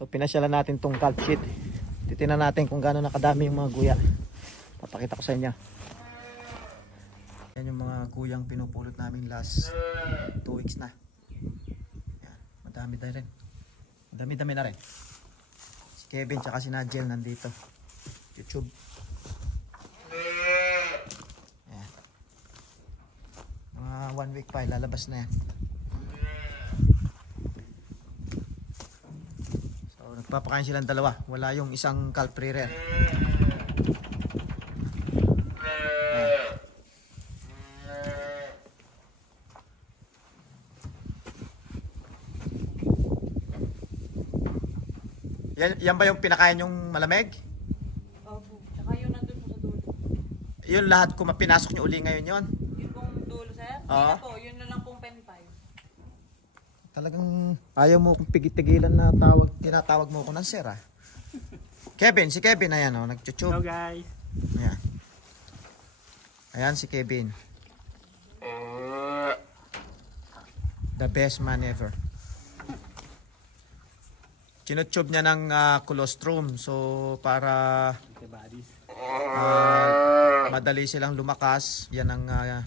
So pinasyalan natin tong calf sheet. Titingnan natin kung gaano nakadami yung mga guya. Papakita ko sa inyo. Yan yung mga guyang pinupulot namin last 2 weeks na. Yan. Madami na rin. Madami-dami na rin. Si Kevin tsaka si Nigel nandito. YouTube. Yan. Mga one week pa, lalabas na yan. So, nagpapakain silang dalawa. Wala yung isang calf rearer. Ayan. Yan, yan ba yung pinakain yung malamig? Opo. Tsaka yun nandun sa dulo. Yun lahat kung pinasok nyo uli ngayon yon. Yun pong dulo, sir. Oo. Yun po, yun na lang pong pen 5. Talagang ayaw mo kong pigit-tigilan na tawag, tinatawag mo ko ng sir ah. Kevin, si Kevin ayan oh, nagchuchub. Hello guys. Ayan. Ayan si Kevin. The best man ever. Chinutube niya ng ah, colostrum so para ah, madali silang lumakas. Yan ang ah,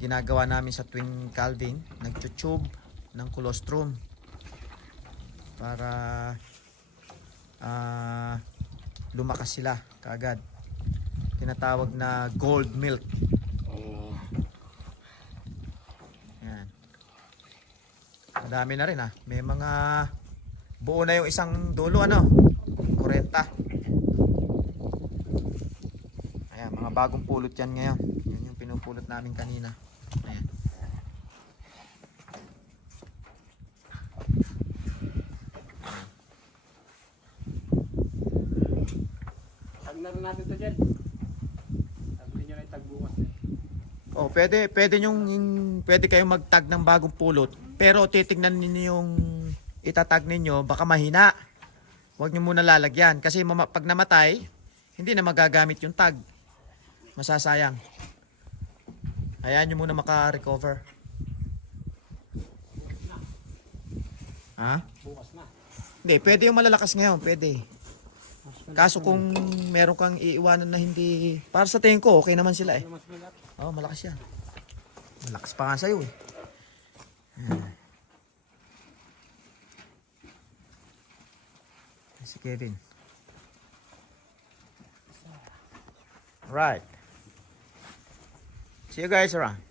ginagawa namin sa tuwing Calvin. Nagtutube ng colostrum para ah, lumakas sila kaagad. Tinatawag na gold milk. Yan. Madami na rin ah. May mga buo na yung isang dulo ano. 40. Ayan, mga bagong pulot yan ngayon. Yun yung pinupulot namin kanina. Ayan. Rin natin to dyan. Sabi niyo na yung tag bukas. Oh, pwede, pwede yung, pwede kayong magtag ng bagong pulot. Pero titignan ninyo yung itatag ninyo, baka mahina. Huwag nyo muna lalagyan. Kasi mama- pag namatay, hindi na magagamit yung tag. Masasayang. Ayan nyo muna maka-recover. Ha? Bukas na. Hindi, pwede yung malalakas ngayon, pwede. Kaso kung meron kang iiwanan na hindi... Para sa tingin ko, okay naman sila eh. Oo, oh, malakas yan. Malakas pa nga sa'yo eh. Yan. Si Kevin. Right. See you guys around.